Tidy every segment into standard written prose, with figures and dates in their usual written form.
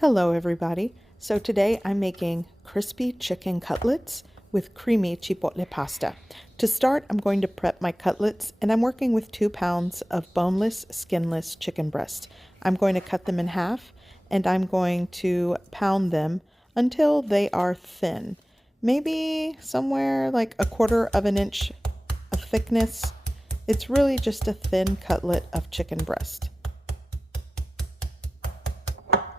Hello everybody. So today I'm making crispy chicken cutlets with creamy chipotle pasta. To start, I'm going to prep my cutlets and I'm working with 2 pounds of boneless, skinless chicken breast. I'm going to cut them in half and I'm going to pound them until they are thin. Maybe somewhere like 1/4 of an inch of thickness. It's really just a thin cutlet of chicken breast.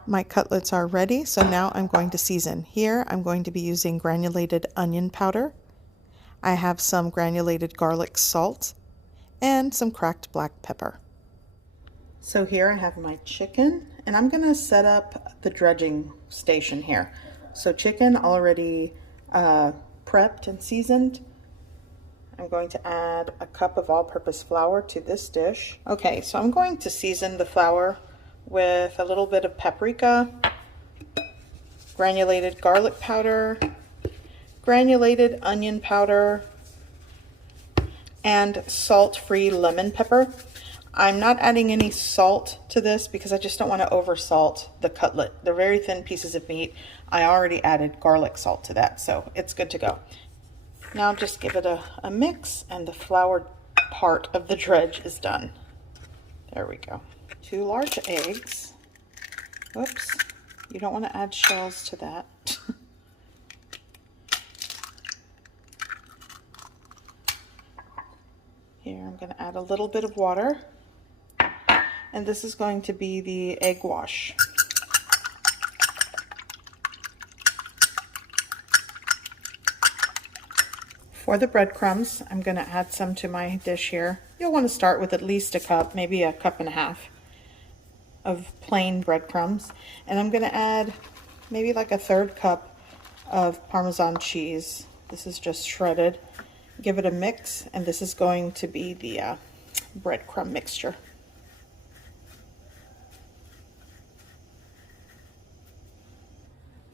My cutlets are ready, so now I'm going to season. Here I'm going to be using granulated onion powder. I have some granulated garlic salt and some cracked black pepper. So here I have my chicken and I'm going to set up the dredging station here. So chicken already prepped and seasoned. I'm going to add a cup of all-purpose flour to this dish. Okay, so I'm going to season the flour with a little bit of paprika, granulated garlic powder, granulated onion powder, and salt-free lemon pepper. I'm not adding any salt to this because I just don't want to oversalt the cutlet. They're very thin pieces of meat. I already added garlic salt to that, so it's good to go. Now just give it a mix and the flour part of the dredge is done. There we go. 2 large eggs. Oops, you don't want to add shells to that. Here, I'm going to add a little bit of water. And this is going to be the egg wash. For the breadcrumbs, I'm going to add some to my dish here. You'll want to start with at least a cup, maybe 1.5 cups of plain breadcrumbs. And I'm going to add maybe like 1/3 cup of Parmesan cheese. This is just shredded. Give it a mix, and this is going to be the breadcrumb mixture.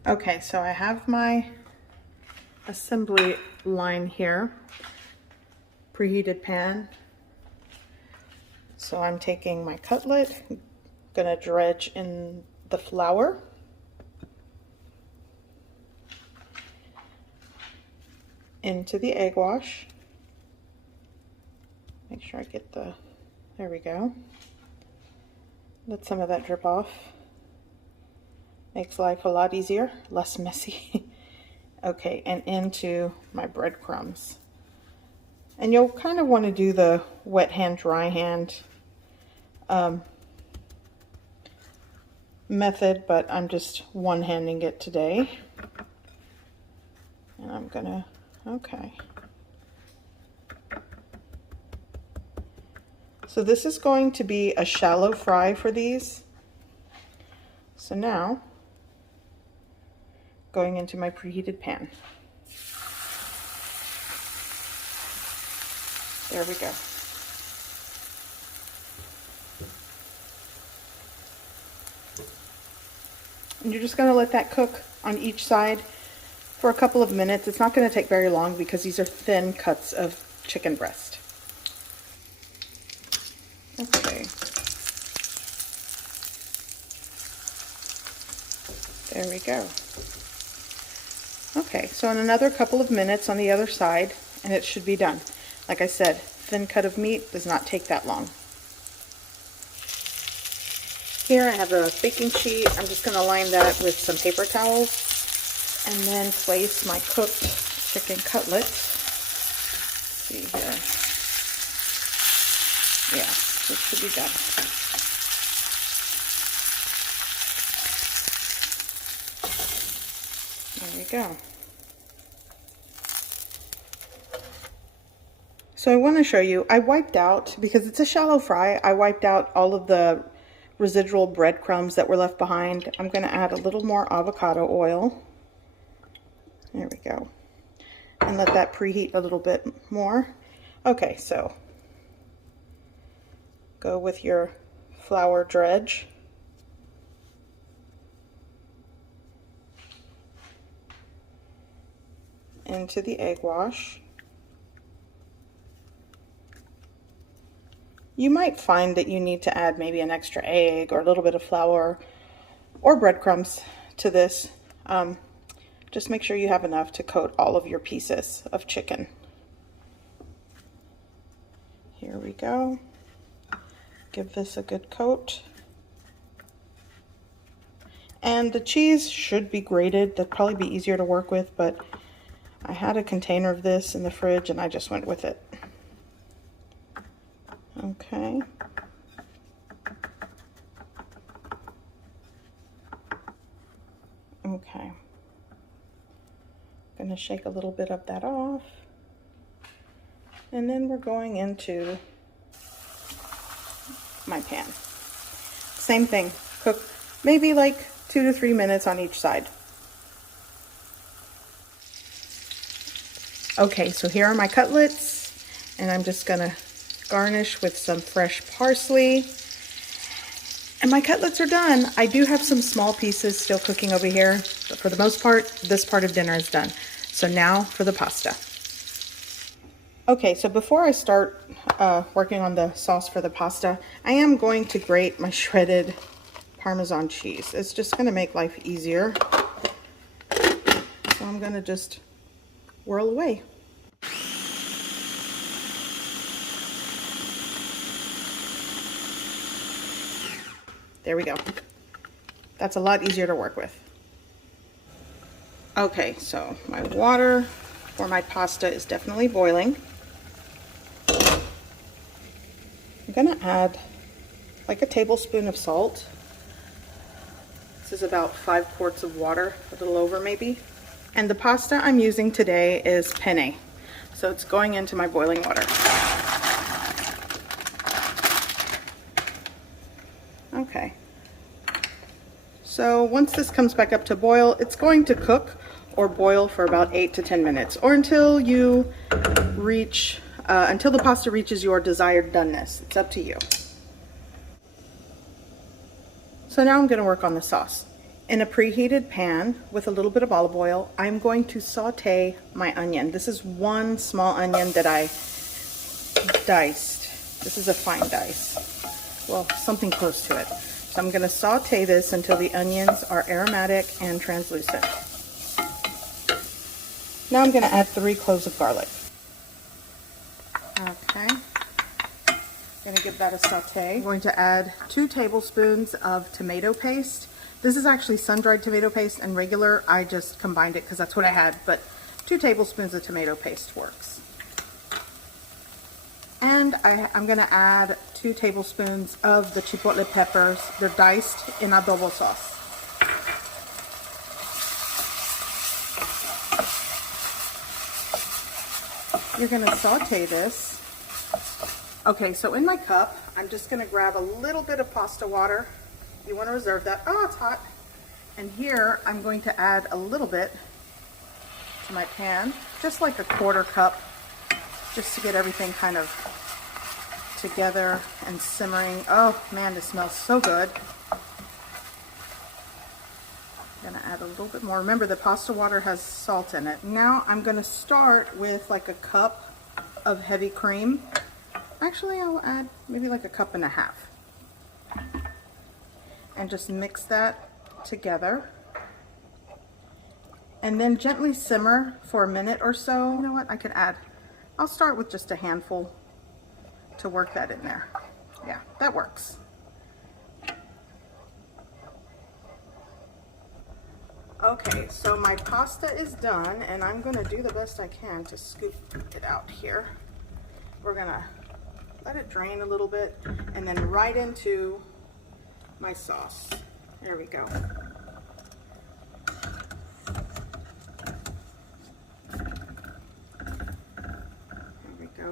Okay, so I have my assembly line here, preheated pan. So I'm taking my cutlet, gonna dredge in the flour. Into the egg wash. Make sure I get there we go. Let some of that drip off. Makes life a lot easier, less messy. Okay, and into my breadcrumbs. And you'll kind of want to do the wet hand, dry hand method, but I'm just one-handing it today. And I'm gonna, okay. So this is going to be a shallow fry for these. So now, going into my preheated pan. There we go. And you're just going to let that cook on each side for a couple of minutes. It's not going to take very long because these are thin cuts of chicken breast. Okay. There we go. Okay, so in another couple of minutes on the other side, and it should be done. Like I said, thin cut of meat does not take that long. Here I have a baking sheet. I'm just going to line that with some paper towels and then place my cooked chicken cutlets. Let's see here. Yeah, this should be done. There you go. So I want to show you, I wiped out, because it's a shallow fry, I wiped out all of the residual breadcrumbs that were left behind. I'm going to add a little more avocado oil. There we go. And let that preheat a little bit more. Okay, so go with your flour dredge. Into the egg wash. You might find that you need to add maybe an extra egg or a little bit of flour or breadcrumbs to this. Just make sure you have enough to coat all of your pieces of chicken. Here we go. Give this a good coat. And the cheese should be grated. That'd probably be easier to work with, but I had a container of this in the fridge and I just went with it. Okay. Okay. Gonna shake a little bit of that off. And then we're going into my pan. Same thing, cook maybe like 2 to 3 minutes on each side. Okay, so here are my cutlets, and I'm just gonna garnish with some fresh parsley. And my cutlets are done. I do have some small pieces still cooking over here, but for the most part, this part of dinner is done. So now for the pasta. Okay, so before I start working on the sauce for the pasta, I am going to grate my shredded Parmesan cheese. It's just gonna make life easier. So I'm gonna just whirl away. There we go. That's a lot easier to work with. Okay, so my water for my pasta is definitely boiling. I'm gonna add like a tablespoon of salt. This is about 5 quarts of water, a little over maybe. And the pasta I'm using today is penne. So it's going into my boiling water. Okay. So once this comes back up to boil, it's going to cook or boil for about 8 to 10 minutes, or until you reach, until the pasta reaches your desired doneness. It's up to you. So now I'm going to work on the sauce. In a preheated pan with a little bit of olive oil, I'm going to saute my onion. This is one small onion that I diced. This is a fine dice. Well, something close to it. So I'm going to saute this until the onions are aromatic and translucent. Now I'm going to add 3 cloves of garlic. Okay. I'm going to give that a saute. I'm going to add 2 tablespoons of tomato paste. This is actually sun-dried tomato paste, and regular, I just combined it because that's what I had, but 2 tablespoons of tomato paste works. And I'm going to add 2 tablespoons of the chipotle peppers. They're diced in adobo sauce. You're going to saute this. Okay, so in my cup, I'm just going to grab a little bit of pasta water. You want to reserve that. Oh, it's hot. And here I'm going to add a little bit to my pan, just like a 1/4 cup, just to get everything kind of together and simmering. Oh man, this smells so good. I'm gonna add a little bit more. Remember, the pasta water has salt in it. Now I'm gonna start with like a cup of heavy cream. Actually, I'll add maybe like a 1.5 cups. And just mix that together. And then gently simmer for a minute or so. You know what, I'll start with just a handful to work that in there. Yeah, that works. Okay, so my pasta is done, and I'm gonna do the best I can to scoop it out here. We're gonna let it drain a little bit, and then right into my sauce. There we go. There we go.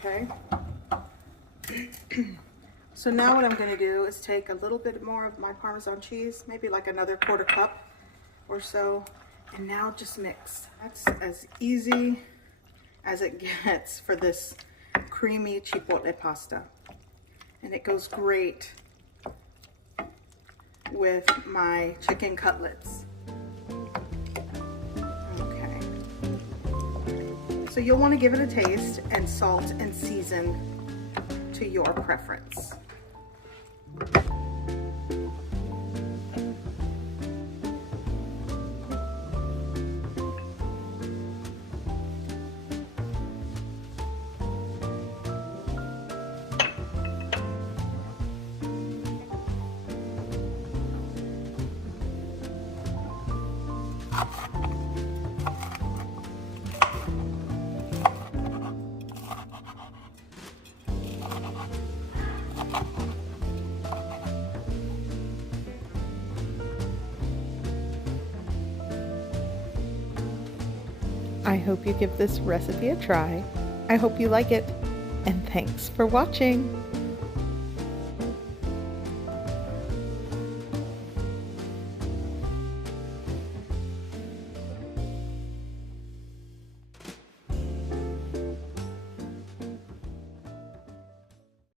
Okay. So now what I'm going to do is take a little bit more of my Parmesan cheese, maybe like another 1/4 cup or so, and now just mix. That's as easy as it gets for this creamy chipotle pasta. And it goes great with my chicken cutlets. Okay. So you'll want to give it a taste and salt and season to to your preference. I hope you give this recipe a try. I hope you like it, and thanks for watching.